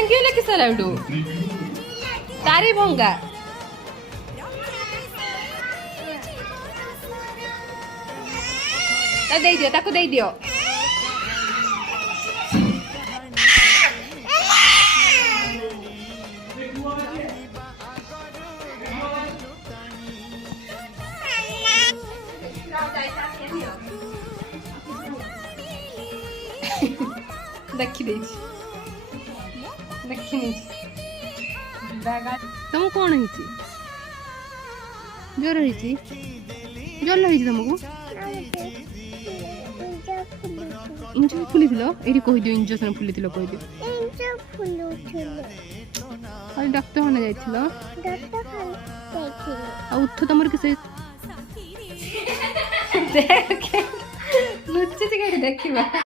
ଭାଙ୍ଗିଗଲା କି ସାରା ଏଠୁ ତାରି ଭଙ୍ଗା ଦେଇଦିଅ ତାକୁ ଦେଇଦିଅ ଦେଖି ଦେଇଛି ଦେଖିନି ତମକୁ କଣ ହେଇଛି ଜ୍ୱର ହେଇଛି ତମକୁ इंजेक्शन फुली एठी कहि दियो इंजेक्शन फुली कहि दियो डॉक्टर खाना जाइथिलो आ उठ तमर के से देख लुच्ची के देखिबा